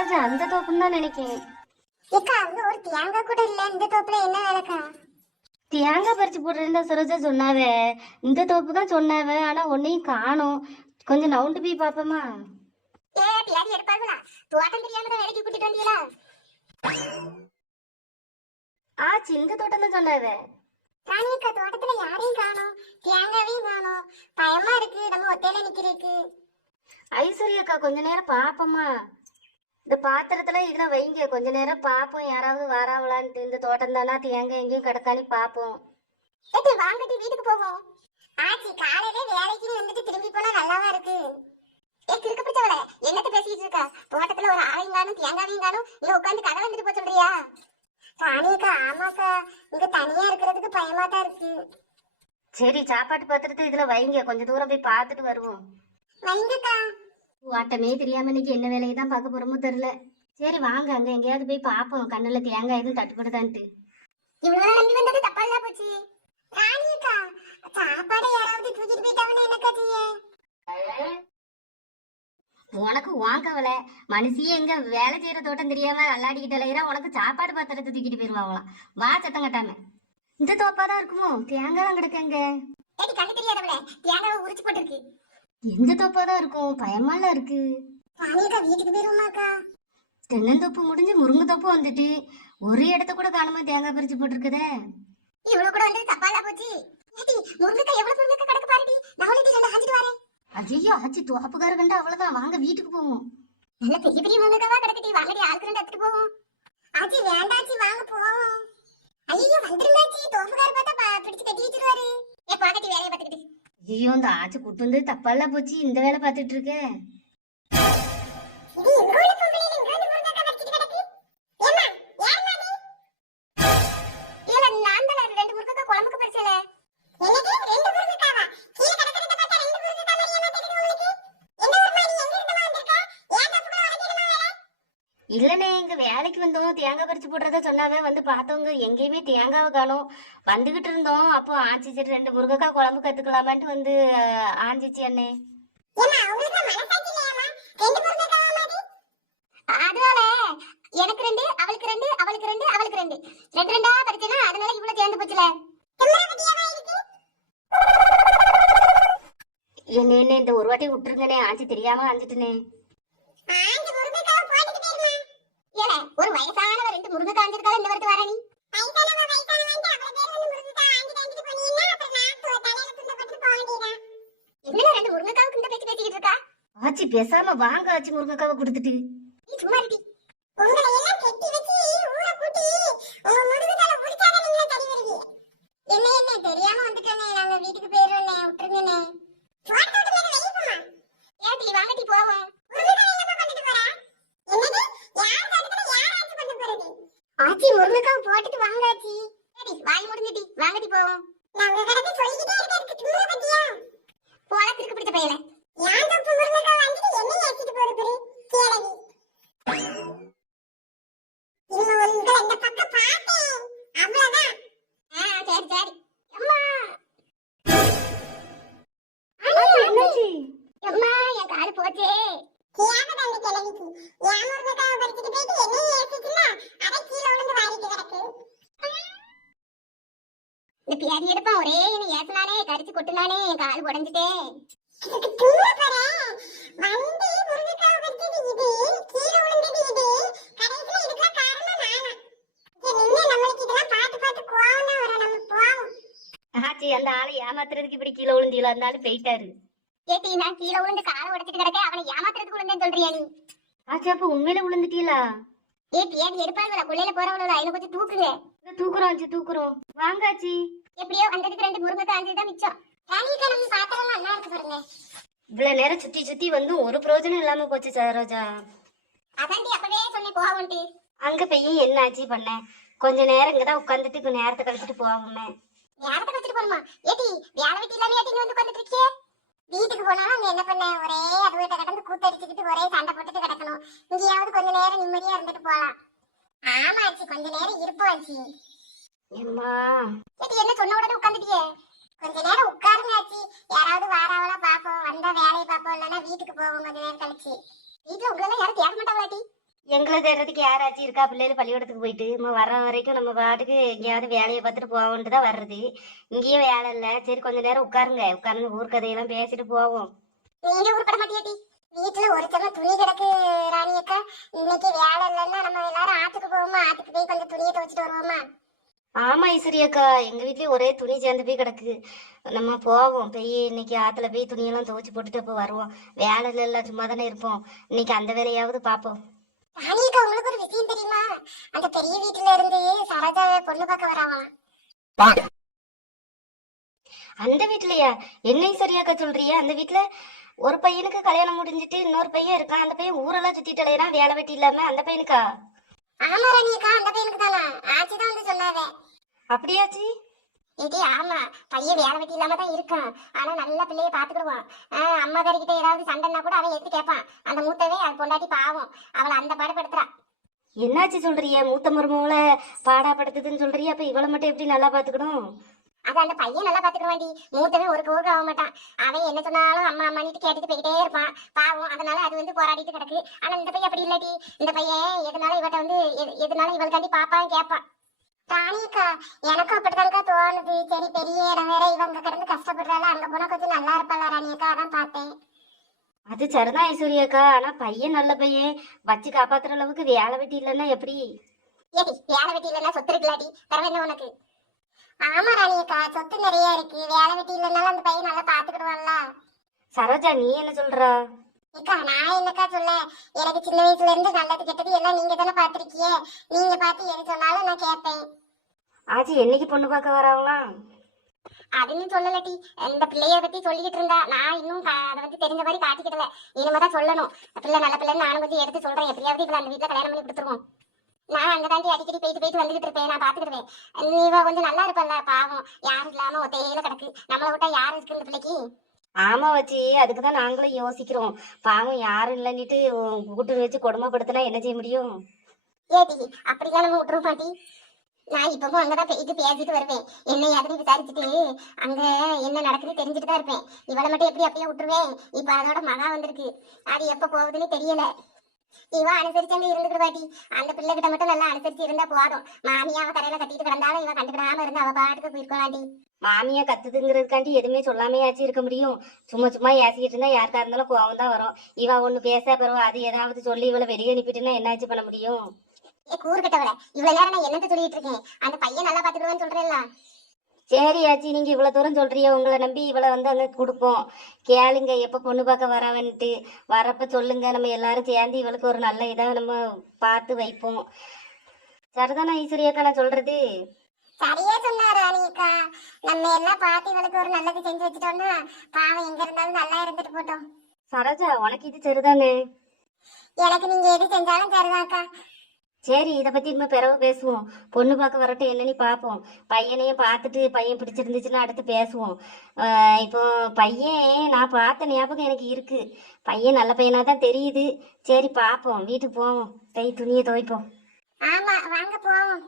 சரோஜா அந்த தோப்புன்னு தான் நினைக்கேன். ஏக்கா அங்க ஒரு தேங்காய் கூட இல்ல. இந்த தோப்புல என்ன வேலைக்கா தேங்காய் பறிச்சு போட்டுருந்தா சரோஜா சொன்னாவே. இந்த தோப்பு தான் சொன்னாவே. ஆனா ஒன்னையும் காணோம். கொஞ்சம் நவுண்டு போய் பாப்போமா? ஏ பியாடி எடுப்பாங்களா தோட்டம் தெரியாம தான் வேலைக்கு கூட்டிட்டு வந்தீங்களா? ஆச்சு இந்த தோட்டம் தான் சொன்னாவே. ராணியக்கா தோட்டத்துல யாரையும் காணோம். தேங்காவையும் காணோம். பயமா இருக்கு. நம்ம ஒத்தையில நிக்கிறதுக்கு. ஐஸ்வர்யாக்கா கொஞ்ச நேரம் பாப்போமா? இந்த பாத்திரத்துல இதுல வைங்க. கொஞ்ச நேரம் பாப்போம். யாராவது வராவலான்ட்டு இந்த தோட்டம் தானா? தேங்காய் எங்கேயும் கிடக்கானி பாப்போம். ஏட்டி வாங்கட்டி வீட்டுக்கு போவோம். ஆச்சி காலையில வேலைக்கு வந்துட்டு திரும்பி போனா நல்லாவா இருக்கு? ஏ கிறுக்கு பிடிச்சவள என்னத்த பேசிட்டு இருக்கா? தோட்டத்துல ஒரு ஆளையும் தேங்காவையும் காணும் இங்க உட்காந்து கதை வந்துட்டு போக சொல்றியா? ராணியக்கா ஆமாக்கா. இங்க தனியா இருக்கிறதுக்கு பயமா தான் இருக்கு. சரி சாப்பாட்டு பாத்திரத்தை இதுல வைங்க. கொஞ்ச தூரம் போய் பார்த்துட்டு வருவோம். வைங்கக்கா. வாட்டமே தெரியாம இன்னைக்கு என்ன வேலையை தான் பார்க்க போறோமோ தெரியல. சரி வாங்க. அங்க எங்கேயாவது போய் பார்ப்போம். கண்ணுல தேங்காய் எதுவும் தட்டுப்படுதான்ட்டு. இவ்வளவு நேரம் நம்பி வந்தது தப்பா இல்ல போச்சு ராணியக்கா சாப்பாடு யாராவது தூக்கிட்டு போயிட்டாங்கன்னா என்னக்கா செய்ய உனக்கு வாங்கவல மனுஷியே எங்க வேலை செய்யற தோட்டம் தெரியாம அல்லாடிக்கிட்டு அலையிறா. உனக்கு சாப்பாடு பாத்திரத்தை தூக்கிட்டு போயிருவாங்களாம். வா சத்தம் கட்டாம. இந்த தோப்பா தான் இருக்குமோ தேங்காய் கிடக்குங்க ஏடி கண்ணு தெரியாதவளே. தேங்காவை உரிச்சு போட்டுருக்கு. எந்த தோப்பா தான் இருக்கும் பயமால இருக்கு. ராணியக்கா வீட்டுக்கு போயிருவோமாக்கா? தென்னந்தோப்பு முடிஞ்சு முருங்கை தோப்பு வந்துட்டு ஒரு இடத்த கூட காணுமா தேங்காய் பறிச்சு போட்டிருக்குதே. இவ்வளவு கூட வந்து தப்பா இல்ல போச்சு. முருங்கக்காய் எவ்வளவு முருங்கக்காய் கிடக்கு பாருடி. நான் உனக்கு ரெண்டு ஹாஜிட்டு வரேன். ஐயோ ஆச்சு தோப்புக்கார கண்டா அவ்வளவுதான். வாங்க வீட்டுக்கு போவோம். நல்ல பெரிய பெரிய முருங்கக்காவா கிடக்குடி. வாங்கடி ஆளுக்கு ரெண்டு எடுத்துட்டு போவோம். ஆச்சி வேண்டாச்சி வாங்க போவோம். ஐயோ வந்துருந்தாச்சி தோப்புக்கார பார்த்தா பிடிச்சு கட்டி வச்சிருவாரு. ஏ பாக்கட்டி வேலையை ஐயோ இந்த ஆச்சு கூட்டு வந்து தப்பால போச்சு இந்த வேலை பார்த்துட்டு இருக்க. இல்லனே இங்க வேலைக்கு வந்தோம். தேங்காய் பறிச்சு போடுறத சொன்னாவே வந்து பார்த்தவங்க எங்கேயுமே தேங்காவை காணோம். வந்துகிட்டு இருந்தோம். அப்போ ஆச்சி சரி ரெண்டு முருங்கைக்காய் குழம்பு கத்துக்கலாமான்ட்டு வந்து ஆஞ்சிச்சு அண்ணே. அதனால எனக்கு ரெண்டு அவளுக்கு ரெண்டு அவளுக்கு ரெண்டு அவளுக்கு ரெண்டு. ரெண்டு ரெண்டா பறிச்சேனா அதனால இவ்வளவு சேர்ந்து போச்சுல. என்ன என்ன இந்த ஒரு வாட்டி விட்டுருங்கண்ணே. ஆச்சி தெரியாம ஆஞ்சிட்டுனே ஆஞ்சு முருங்கைக்காவை போட்டுட்டு போயிருமா ஏல ஒரு வயசானவ ரெண்டு முருங்கைக்காய் ஆஞ்சிருக்கால இந்த வரத்து வர நீ வயசானவ வயசானவன்ட்டு அவள பேர் வந்து முருங்கைக்காய் ஆஞ்சிட்டு ஆஞ்சிட்டு போனீங்கன்னா அப்புறம் நான் து- தலையில துண்ட போட்டு போக வேண்டியதா என்ன ரெண்டு முருங்கைக்காவுக்கு இந்த பேச்சு பேசிக்கிட்டு இருக்கா? ஆச்சி பேசாம வாங்க ஆச்சி முருங்கைக்காவை கொடுத்துட்டு. நீ சும்மா இருடி. உங்களை எல்லாம் கட்டி வச்சு ஊரை கூட்டி உங்க முருங்கைக்கால முடிச்சாத நீங்க தடி வருவீங்க. என்ன என்ன? தெரியாம வந்துட்டேனே நாங்க வீட்டுக்கு போயிடுறோண்ணே விட்டுருங்கண்ணே. ஏட்டி வாங்கட்டி போவோம். முருங்கைக்காய் என்னப்பா பண்ணிட்டு போறா என்னது யார் தோட்டத்துல யார் ஆச்சு பண்ண போறது ஆச்சி முருங்கைக்காய் போட்டுட்டு வாங்க ஆச்சி. சரி வாய் முடிஞ்சிட்டி வாங்கட்டி போவோம். நாங்க கடந்து சொல்லிக்கிட்டே இருக்கிறதுக்கு சும்மா பத்தியா போல திருக்கு பிடிச்ச பையல. யான் தப்பு முருங்கைக்காய் வாங்கிட்டு என்ன ஏத்திட்டு போறது இந்த பியாதி எடுப்பா ஒரே என்ன ஏசினானே கடிச்சு கொட்டுனானே என் கால் உடைஞ்சிட்டே. அந்த ஆளை ஏமாத்துறதுக்கு இப்படி கீழே விழுந்தீங்களா இருந்தாலும் போயிட்டாரு. ஏட்டி நான் கீழே விழுந்து காலை உடைச்சிட்டு கிடக்க அவனை ஏமாத்துறதுக்கு விழுந்தேன்னு சொல்றியா நீ? ஆச்சி அப்ப உண்மையில விழுந்துட்டீங்களா ஏட்டி ஏட்டி எடுப்பாங்க குள்ளையில போறவளோட அதுல கொஞ்சம் தூக்குங்க. தூக்குறோம் ஆச்சி தூக்குறோம். வாங்க ஆச்சி. எப்படியோ வந்ததுக்கு ரெண்டு முருங்கைக்காய் அஞ்சு தான் மிச்சம். ராணிக்கா நம்ம பாத்திரம் நல்லா இருக்கு பாருங்க. இவ்வளவு நேரம் சுத்தி சுத்தி வந்து ஒரு பிரயோஜனம் இல்லாம போச்சு சரோஜா. அதாண்டி அப்பவே சொன்னேன் போவோன்ட்டு அங்க போய் என்ன ஆச்சு பண்ணேன் கொஞ்ச நேரம் இங்கதான் உட்காந்துட்டு இப்ப நேரத்தை கழிச்சிட்டு போவோமே நேரத்தை வச்சுட்டு போணுமா ஏட்டி வேலை வெட்டி இல்லாம ஏட்டி இங்க வந்து உட்காந்துட்டு இருக்கியே? வீட்டுக்கு போனாலும் அங்க என்ன பண்ண? ஒரே அது வீட்டை கடந்து கூத்தடிச்சுக்கிட்டு ஒரே சண்டை போட்டுட்டு கிடக்கணும். இங்கேயாவது கொஞ்ச நேரம் நிம்மதியா இருந்துட்டு போலாம். ஆமா ஆச்சி கொஞ்ச நேரம் இருப்போம் ஆச்சி. எம்மா ஏட்டி என்ன சொன்ன உடனே உட்காந்துட்டியே கொஞ்ச நேரம் உட்காருங்க ஆச்சி யாராவது வாராவளா பாப்போம் வந்தா வேலையை பாப்போம் இல்லைன்னா வீட்டுக்கு போவோம் கொஞ்ச நேரம் கழிச்சு. வீட்டுல உங்களெல்லாம் யாரும் தேட மாட்டாங்களாட்டி? எங்களை தேடுறதுக்கு யாராச்சும் இருக்கா? பிள்ளைகள் பள்ளிக்கூடத்துக்கு போயிட்டு நம்ம வர்ற வரைக்கும் நம்ம பாட்டுக்கு எங்கேயாவது வேலையை பார்த்துட்டு போவோன்ட்டு தான் வர்றது. இங்கேயும் வேலை இல்லை. சரி கொஞ்ச நேரம் உட்காருங்க. உட்கார்ந்து ஊர் கதையெல்லாம் பேசிட்டு போவோம். நீங்க உருப்பட மாட்டியாடி வீட்டுல ஒரு சம துணி கிடக்கு ராணி அக்கா இன்னைக்கு வேலை இல்லைன்னா நம்ம எல்லாரும் ஆத்துக்கு போவோமா? ஆத்துக்கு போய் கொஞ்சம் துணியை துவைச்சிட்டு வருவோமா? ஆமா ஐஸ்வரி அக்கா எங்க வீட்லயும் ஒரே துணி சேர்ந்து போய் கிடக்கு. நம்ம போவோம். போய் இன்னைக்கு ஆத்துல போய் துணியெல்லாம் துவைச்சு போட்டுட்டு அப்போ வருவோம். வேலை இல்லை சும்மா தானே இருப்போம். இன்னைக்கு அந்த வேலையாவது பார்ப்போம் ராணி அக்கா உங்களுக்கு ஒரு விஷயம் தெரியுமா? அந்த பெரிய வீட்டுல இருந்து சரோஜாவை பொண்ணு பார்க்க வராங்களாம் அந்த வீட்லயா? என்ன அக்கா சொல்றியா? அந்த வீட்ல ஒரு பையனுக்கு கல்யாணம் முடிஞ்சிட்டு இன்னொரு பையன் இருக்கான். அந்த பையன் ஊரெல்லாம் சுத்திட்டு அலையறான். வேலை வெட்டி இல்லாம. அந்த பையனுக்கா? ஆமா ராணி அக்கா அந்த பையனுக்கு தானா? ஆச்சி தான் வந்து சொன்னாவே அப்படியாச்சு? ஏடி ஆமா. பையன் வேலை வெட்டி இல்லாம தான் இருக்கான். ஆனா நல்ல பிள்ளைய பாத்துக்கிடுவான் அம்மா கிட்ட ஏதாவது சண்டைன்னா கூட அவன் எடுத்து கேட்பான். அந்த மூத்தவே அது பொண்டாட்டி பாவம். அவளை அந்த பாடுபடுத்துறா. என்னாச்சு சொல்றிய? மூத்த மருமகளை பாடாப்படுத்துதுன்னு சொல்றிய? அப்ப இவளை மட்டும் எப்படி நல்லா பாத்துக்கணும் அது அந்த பையன் நல்லா பாத்துக்கிடுவாண்டி மூத்தவன் ஒரு கோருக்கு ஆக மாட்டான். அவன் என்ன சொன்னாலும் அம்மா அம்மானிட்டு கேட்டுட்டு போய்கிட்டே இருப்பான். பாவம் அதனால அது வந்து போராடிட்டு கிடக்கு. ஆனா இந்த பையன் அப்படி இல்லாட்டி இந்த பையன் எதனால இவட்ட வந்து எது- எதனால இவளுக்காண்டி பாப்பான் கேட்பான் ராணிக்கா எனக்கும் அப்படிதான்க்கா தோணுது. சரி பெரிய இடம் வேற. இவங்க கிடந்து கஷ்டப்படுறாள் அங்க போனா கொஞ்சம் நல்லா இருப்பாளா ராணியக்கா? அதான் பார்த்தேன். அது சரிதான் ஐஸ்வர்யாக்கா ஆனா பையன் நல்ல பையன். வச்சு காப்பாத்துற அளவுக்கு வேலை வெட்டி இல்லைன்னா எப்படி? ஏடி வேலை வெட்டி இல்லைன்னா சொத்து இருக்கலாடி. என்ன உனக்கு? ஆமா ராணியக்கா சொத்து நிறைய இருக்கு. வேலை வெட்டி இல்லைனாலும் அந்த பையன் நல்லா பாத்துக்கிடுவான்ல. சரோஜா நீ என்ன சொல்றா? அக்கா நான் என்னக்கா சொல்ல எனக்கு சின்ன வயசுல இருந்து நல்லது கெட்டது எல்லாம் நீங்க தானே பாத்திருக்கீங்க. நீங்க பார்த்து எது சொன்னாலும் நான் கேட்பேன். ஆச்சி என்னைக்கு பொண்ணு பார்க்க வராங்களாம் அதுன்னு சொல்லலட்டி இந்த பிள்ளைய பத்தி சொல்லிக்கிட்டு இருந்தா. நான் இன்னும் அதை வந்து தெரிஞ்ச மாதிரி காட்டிக்கிடல. இனிமே தான் சொல்லணும். பிள்ளை நல்ல பிள்ளைன்னு நானும் கொஞ்சம் எடுத்து சொல்றேன். எப்படியாவது இவளை அந்த வீட்டுல கல்யாணம் பண்ணி கொடுத்துருவோம். நான் அங்க தாண்டி அடிக்கடி போயிட்டு போயிட்டு வந்துகிட்டு இருப்பேன். நான் பாத்துக்கிடுவேன். நீ கொஞ்சம் நல்லா இருப்பல்ல பாவம். யாரும் இல்லாம ஒத்தையில கிடக்கு. நம்மளை விட்டா யாரு இருக்கு இந்த பிள்ளைக்கு? ஆமா வச்சி. அதுக்கு தான் நாங்களும் யோசிக்கிறோம். பாவம் யாரும் இல்லைன்னுட்டு கூட்டு வச்சு கொடுமைப்படுத்தினா என்ன செய்ய முடியும்? ஏடி அப்படிலாம் நம்ம விட்டுருவோம் பாட்டி. நான் இப்பவும் அங்கதான் போயிட்டு பேசிட்டு வருவேன். என்ன யாருன்னு விசாரிச்சுட்டு அங்க என்ன நடக்குது தெரிஞ்சுட்டு தான் இருப்பேன். இவளை மட்டும் எப்படி அப்படியே விட்டுருவேன்? இப்ப அதோட மகா வந்திருக்கு. அது எப்ப போகுதுன்னு தெரியல. இவ அனுசரிச்சாங்க இருந்துக்கிட்டு பாட்டி. அந்த பிள்ளை கிட்ட மட்டும் நல்லா அனுசரிச்சு இருந்தா போதும். மாமியாவ கரையில கட்டிட்டு கிடந்தாலும் இவ கண்டுக்கிடாம இருந்து அவ பாட்டுக்கு போயிருக்கலாண்டி மாமியா கத்துதுங்கிறதுக்காண்டி எதுவுமே சொல்லாமையாச்சும் இருக்க முடியும். சும்மா சும்மா ஏசிக்கிட்டு இருந்தா யாருக்கா இருந்தாலும் கோவம் தான் வரும். இவ ஒண்ணு பேச பிறகு அது ஏதாவது சொல்லி இவளை வெளியே அனுப்பிட்டுன்னா என்னாச்சு பண்ண முடியும்? ஏ கூறு கிட்டவள. இவ்வளவு நேரம் நான் என்னத்த சொல்லிட்டு இருக்கேன்? அந்த பையன் நல்லா பாத்துக்கிடுவேன்னு சொல்றேன்ல. சரி ஆச்சி நீங்க இவ்வளவு தூரம் சொல்றிய உங்களை நம்பி இவளை வந்து அங்க கொடுப்போம். கேளுங்க எப்ப பொண்ணு பார்க்க வரவன்ட்டு. வரப்ப சொல்லுங்க. நம்ம எல்லாரும் சேர்ந்து இவளுக்கு ஒரு நல்ல இதா நம்ம பார்த்து வைப்போம். சரிதானே ஐஸ்வர்யாக்கா நான் சொல்றது? சரியா சொன்னா ராணிக்கா நம்ம எல்லாம் பார்த்து இவளுக்கு ஒரு நல்லது செஞ்சு வச்சுட்டோம்னா பாவம் எங்க இருந்தாலும் நல்லா இருந்துட்டு போட்டோம். சரோஜா உனக்கு இது சரிதானே? எனக்கு நீங்க எது செஞ்சாலும் சரிதான்க்கா சரி இதை பத்தி இனிமே பிறகு பேசுவோம். பொண்ணு பார்க்க வரட்டும் என்னன்னு பார்ப்போம். பையனையும் பார்த்துட்டு பையன் பிடிச்சிருந்துச்சுன்னா அடுத்து பேசுவோம். இப்போ பையன் நான் பார்த்த ஞாபகம் எனக்கு இருக்கு. பையன் நல்ல பையனா தான் தெரியுது. சரி பார்ப்போம். வீட்டுக்கு போவோம். கை துணியை துவைப்போம். ஆமா வாங்க போவோம்.